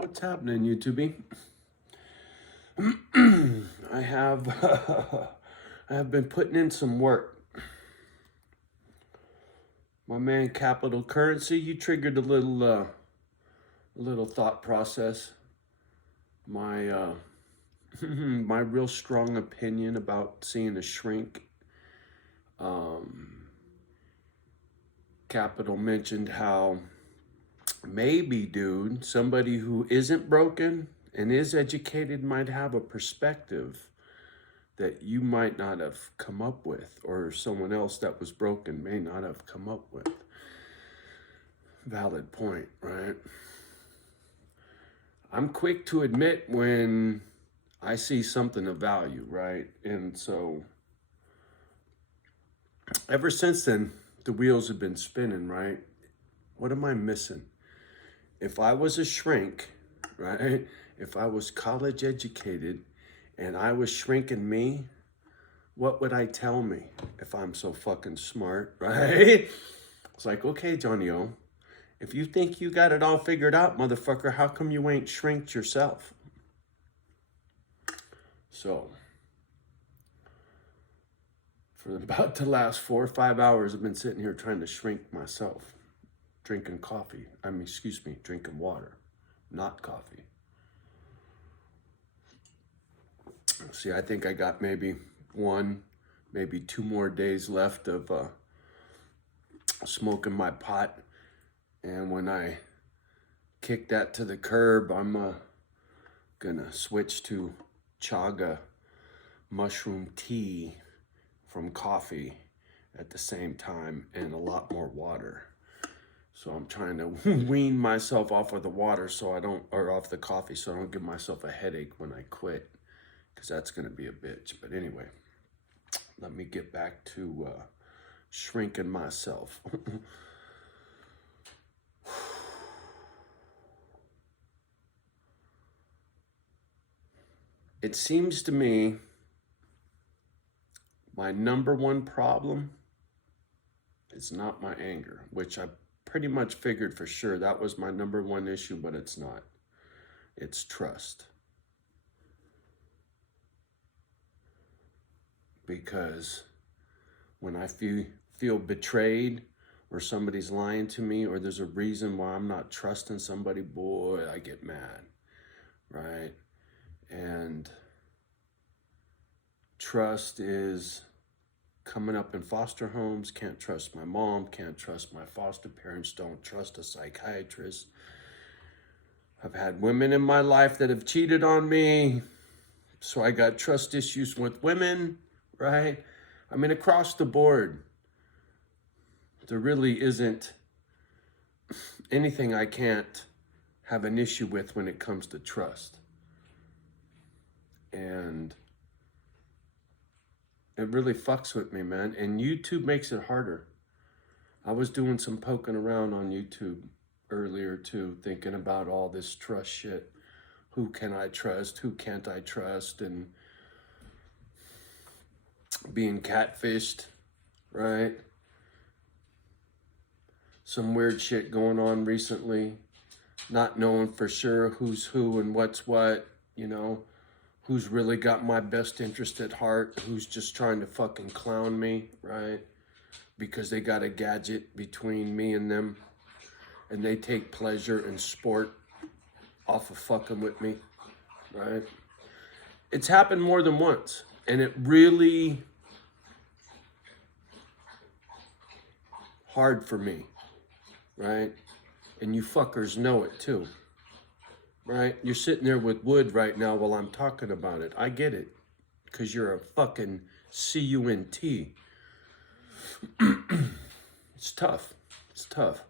What's happening, YouTube? I have I have been putting in some work. My man, Capital Currency, you triggered a little thought process. My my real strong opinion about seeing a shrink. Capital mentioned how maybe, dude, somebody who isn't broken and is educated might have a perspective that you might not have come up with, or someone else that was broken may not have come up with. Valid point, right? I'm quick to admit when I see something of value, right? And so ever since then, the wheels have been spinning, right? What am I missing? If I was a shrink, right? If I was college educated and I was shrinking me, what would I tell me if I'm so fucking smart, right? It's like, okay, Johnny O, if you think you got it all figured out, motherfucker, how come you ain't shrinked yourself? So, for about the last 4 or 5 hours, I've been sitting here trying to shrink myself. Drinking coffee. Drinking water, not coffee. See, I think I got maybe 2 more days left of smoking my pot. And when I kick that to the curb, I'm gonna switch to chaga mushroom tea from coffee at the same time, and a lot more water. So I'm trying to wean myself off of the water or off the coffee, so I don't give myself a headache when I quit, because that's gonna be a bitch. But anyway, let me get back to shrinking myself. It seems to me my number one problem is not my anger, which I pretty much figured for sure that was my number one issue, but it's not. It's trust. Because when I feel betrayed, or somebody's lying to me, or there's a reason why I'm not trusting somebody, boy, I get mad, right? And trust is coming up in foster homes. Can't trust my mom, can't trust my foster parents, don't trust a psychiatrist. I've had women in my life that have cheated on me, so I got trust issues with women, right? I mean, across the board, there really isn't anything I can't have an issue with when it comes to trust. And it really fucks with me, man. And YouTube makes it harder. I was doing some poking around on YouTube earlier too, thinking about all this trust shit. Who can I trust? Who can't I trust? And being catfished, right? Some weird shit going on recently. Not knowing for sure who's who and what's what, you know. Who's really got my best interest at heart, who's just trying to fucking clown me, right? Because they got a gadget between me and them, and they take pleasure and sport off of fucking with me, right? It's happened more than once, and it really hard for me, right? And you fuckers know it too. Right? You're sitting there with wood right now while I'm talking about it. I get it. Because you're a fucking cunt. It's tough. It's tough.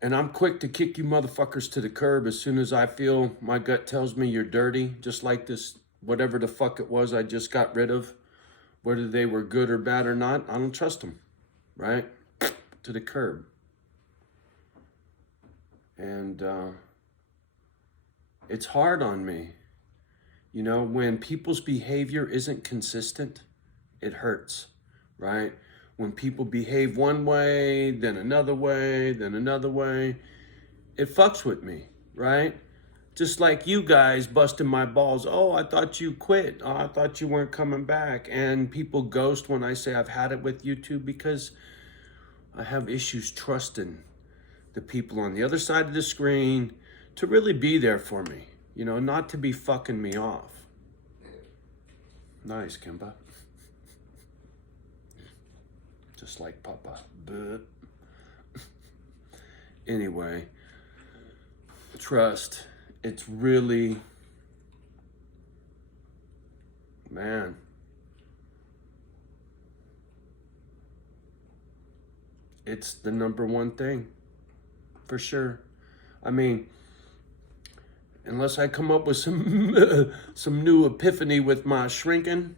And I'm quick to kick you motherfuckers to the curb as soon as I feel my gut tells me you're dirty. Just like this, whatever the fuck it was I just got rid of. Whether they were good or bad or not, I don't trust them. Right? To the curb. And it's hard on me. You know, when people's behavior isn't consistent, it hurts, right? When people behave one way, then another way, then another way, it fucks with me, right? Just like you guys busting my balls. Oh, I thought you quit. Oh, I thought you weren't coming back. And people ghost when I say I've had it with YouTube because I have issues trusting the people on the other side of the screen to really be there for me. You know, not to be fucking me off. Nice, Kimba. Just like Papa. But anyway, trust. It's really, man. It's the number one thing, for sure. I mean, unless I come up with some some new epiphany with my shrinking,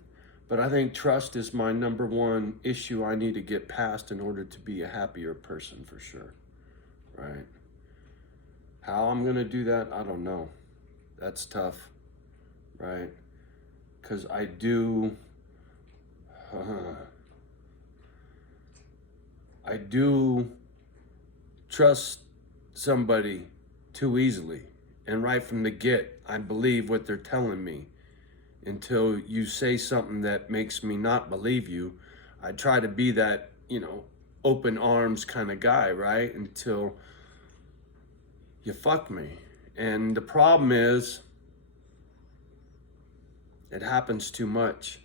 but I think trust is my number one issue I need to get past in order to be a happier person, for sure. Right? How I'm gonna do that, I don't know. That's tough, right? Because I do trust somebody too easily. And right from the get, I believe what they're telling me. Until you say something that makes me not believe you, I try to be that, you know, open arms kind of guy, right? Until you fuck me. And the problem is, it happens too much.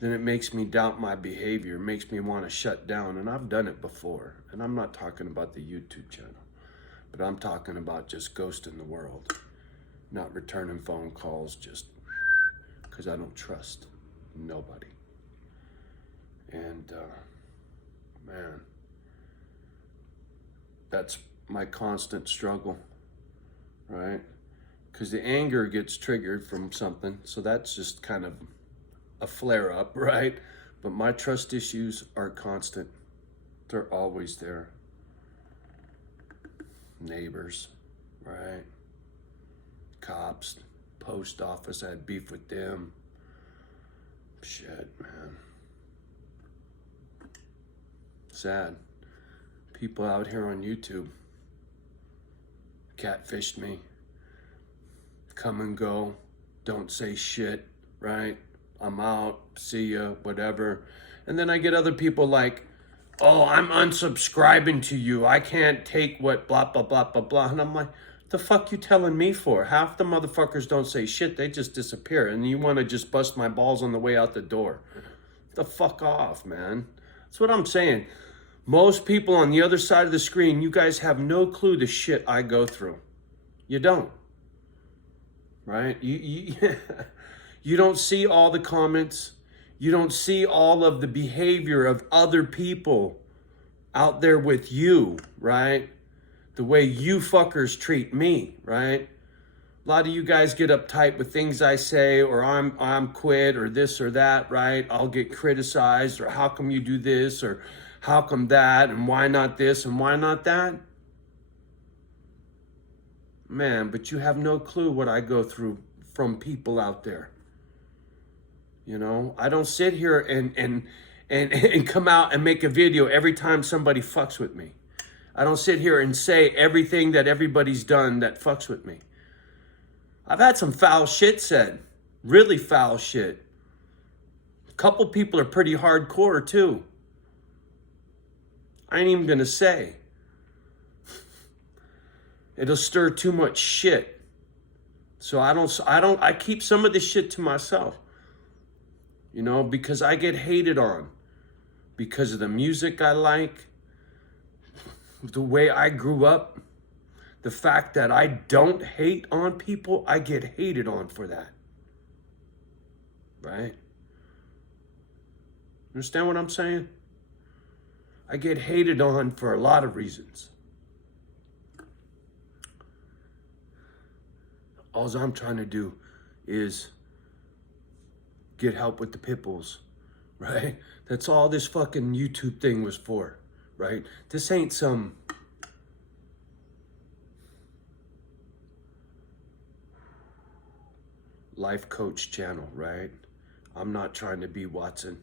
Then it makes me doubt my behavior, it makes me want to shut down. And I've done it before. And I'm not talking about the YouTube channel, but I'm talking about just ghosting the world, not returning phone calls, just because I don't trust nobody. And man, that's my constant struggle, right? Because the anger gets triggered from something, so that's just kind of a flare up, right? But my trust issues are constant. They're always there. Neighbors, right? Cops, post office, I had beef with them. Shit, man. Sad. People out here on YouTube catfished me. Come and go. Don't say shit, right? I'm out. See ya, whatever. And then I get other people like, oh, I'm unsubscribing to you. I can't take what blah, blah, blah, blah, blah. And I'm like, the fuck you telling me for? Half the motherfuckers don't say shit. They just disappear. And you want to just bust my balls on the way out the door. The fuck off, man. That's what I'm saying. Most people on the other side of the screen, you guys have no clue the shit I go through. You don't. Right? You don't see all the comments. You don't see all of the behavior of other people out there with you, right? The way you fuckers treat me, right? A lot of you guys get uptight with things I say, or I'm quit, or this or that, right? I'll get criticized, or how come you do this, or how come that, and why not this, and why not that? Man, but you have no clue what I go through from people out there. You know, I don't sit here and come out and make a video every time somebody fucks with me. I don't sit here and say everything that everybody's done that fucks with me. I've had some foul shit said, really foul shit. A couple people are pretty hardcore too. I ain't even gonna say. It'll stir too much shit. So I keep some of this shit to myself. You know, because I get hated on because of the music I like, the way I grew up, the fact that I don't hate on people, I get hated on for that. Right? Understand what I'm saying? I get hated on for a lot of reasons. All I'm trying to do is get help with the pit bulls, right? That's all this fucking YouTube thing was for, right? This ain't some life coach channel, right? I'm not trying to be Watson.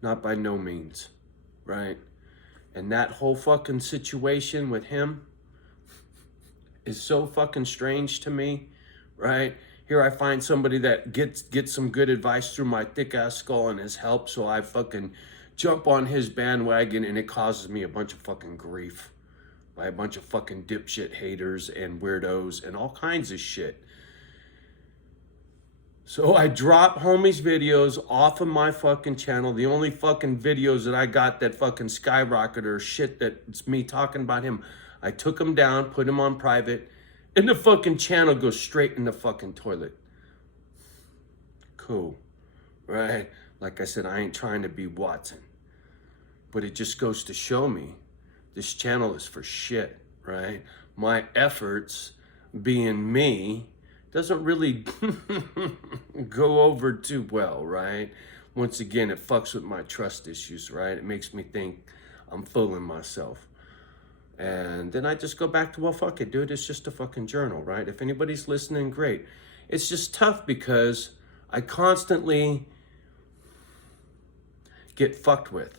Not by no means, right? And that whole fucking situation with him is so fucking strange to me, right? Here I find somebody that gets some good advice through my thick ass skull and has helped, so I fucking jump on his bandwagon, and it causes me a bunch of fucking grief by a bunch of fucking dipshit haters and weirdos and all kinds of shit. So I drop homies videos off of my fucking channel. The only fucking videos that I got that fucking skyrocket or shit that's me talking about him, I took them down, put them on private, and the fucking channel goes straight in the fucking toilet. Cool, right? Like I said, I ain't trying to be Watson. But it just goes to show me this channel is for shit, right? My efforts being me doesn't really go over too well, right? Once again, it fucks with my trust issues, right? It makes me think I'm fooling myself. And then I just go back to, well, fuck it, dude. It's just a fucking journal, right? If anybody's listening, great. It's just tough because I constantly get fucked with.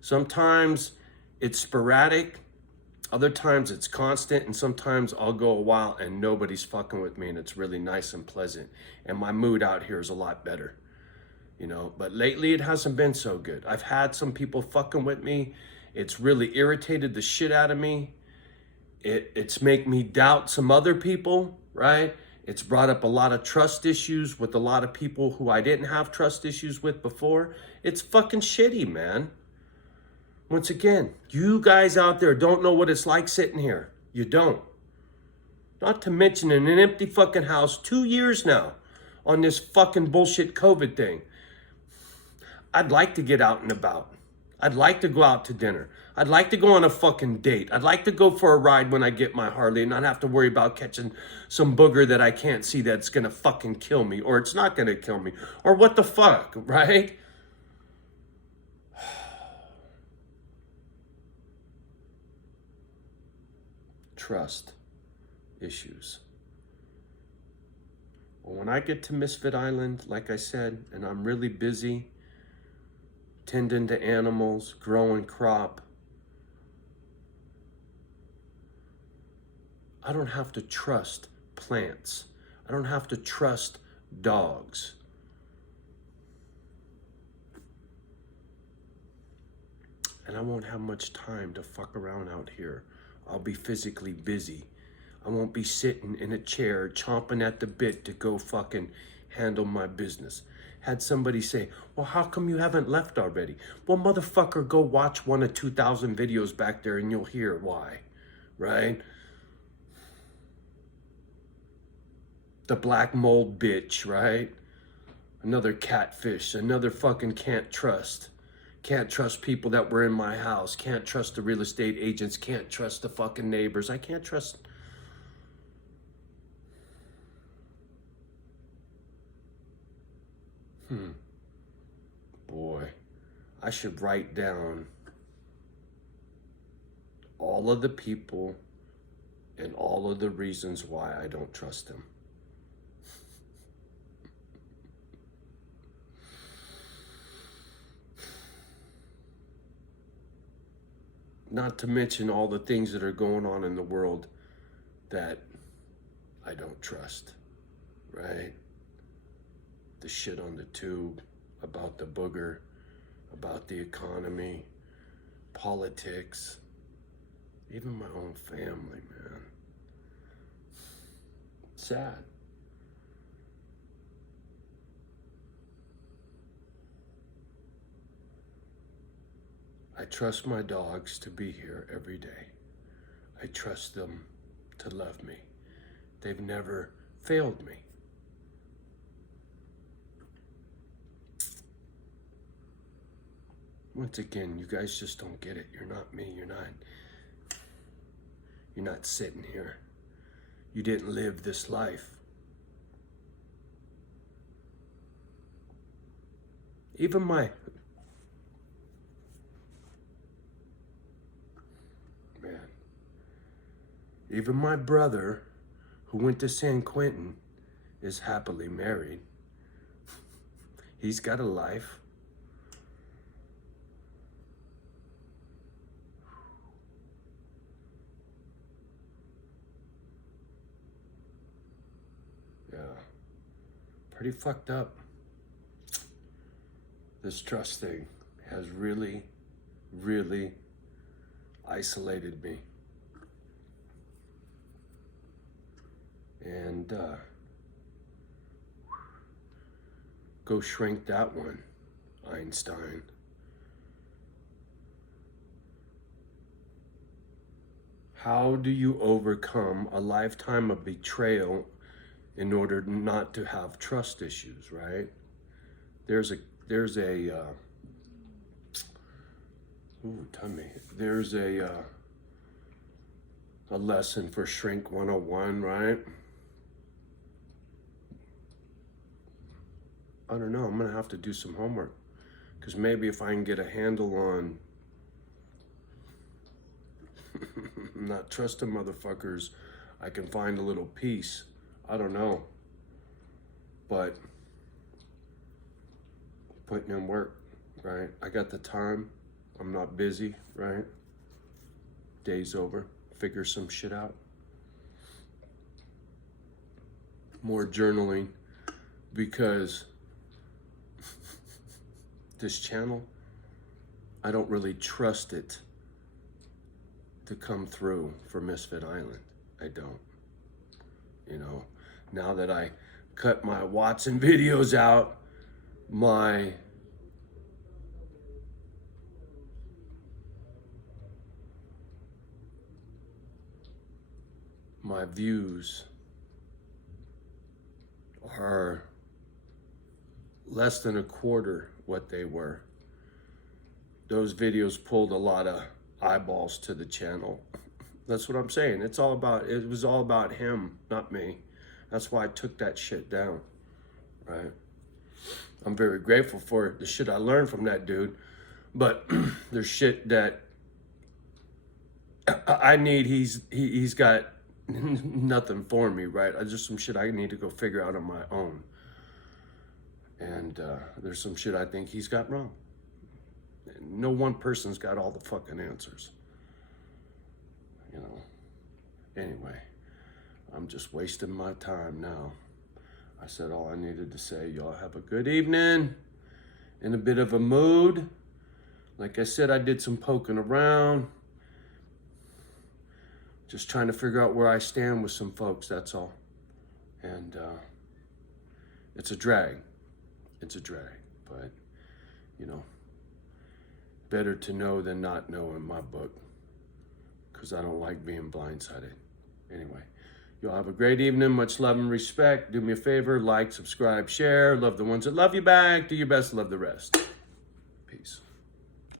Sometimes it's sporadic, other times it's constant, and sometimes I'll go a while and nobody's fucking with me and it's really nice and pleasant. And my mood out here is a lot better, you know? But lately it hasn't been so good. I've had some people fucking with me. It's really irritated the shit out of me. It's make me doubt some other people, right? It's brought up a lot of trust issues with a lot of people who I didn't have trust issues with before. It's fucking shitty, man. Once again, you guys out there don't know what it's like sitting here. You don't. Not to mention in an empty fucking house 2 years now on this fucking bullshit COVID thing. I'd like to get out and about. I'd like to go out to dinner. I'd like to go on a fucking date. I'd like to go for a ride when I get my Harley and not have to worry about catching some booger that I can't see that's gonna fucking kill me, or it's not gonna kill me, or what the fuck, right? Trust issues. Well, when I get to Misfit Island, like I said, and I'm really busy tending to animals, growing crop, I don't have to trust plants. I don't have to trust dogs. And I won't have much time to fuck around out here. I'll be physically busy. I won't be sitting in a chair chomping at the bit to go fucking handle my business. Had somebody say, well, how come you haven't left already? Well, motherfucker, go watch one of 2,000 videos back there and you'll hear why, right? The black mold bitch, right? Another catfish, another fucking can't trust. Can't trust people that were in my house. Can't trust the real estate agents. Can't trust the fucking neighbors. I can't trust. Boy, I should write down all of the people and all of the reasons why I don't trust them. Not to mention all the things that are going on in the world that I don't trust, right? The shit on the tube, about the booger, about the economy, politics, even my own family, man. Sad. I trust my dogs to be here every day. I trust them to love me. They've never failed me. Once again, you guys just don't get it. You're not me. You're not sitting here. You didn't live this life. Even my Even my brother, who went to San Quentin, is happily married. He's got a life. pretty fucked up. This trust thing has really, really isolated me. And go shrink that one, Einstein. How do you overcome a lifetime of betrayal in order not to have trust issues, right? There's a lesson for Shrink 101, right? I don't know, I'm gonna have to do some homework, because maybe if I can get a handle on not trusting motherfuckers, I can find a little peace. I don't know. But putting in work, right? I got the time. I'm not busy, right? Day's over. Figure some shit out. More journaling, because this channel, I don't really trust it to come through for Misfit Island. I don't. You know, now that I cut my Watson videos out, my views are less than a quarter what they were. Those videos pulled a lot of eyeballs to the channel. That's what I'm saying. It was all about him, not me. That's why I took that shit down, right? I'm very grateful for the shit I learned from that dude, but there's shit that I need. He's got nothing for me, right? Just some shit I need to go figure out on my own. And there's some shit I think he's got wrong. No one person's got all the fucking answers. You know. Anyway, I'm just wasting my time now. I said all I needed to say. Y'all have a good evening. In a bit of a mood. Like I said, I did some poking around. Just trying to figure out where I stand with some folks, that's all. And it's a drag. It's a drag. But, you know, better to know than not know in my book, because I don't like being blindsided. Anyway, y'all have a great evening. Much love and respect. Do me a favor, like, subscribe, share. Love the ones that love you back. Do your best to love the rest. Peace.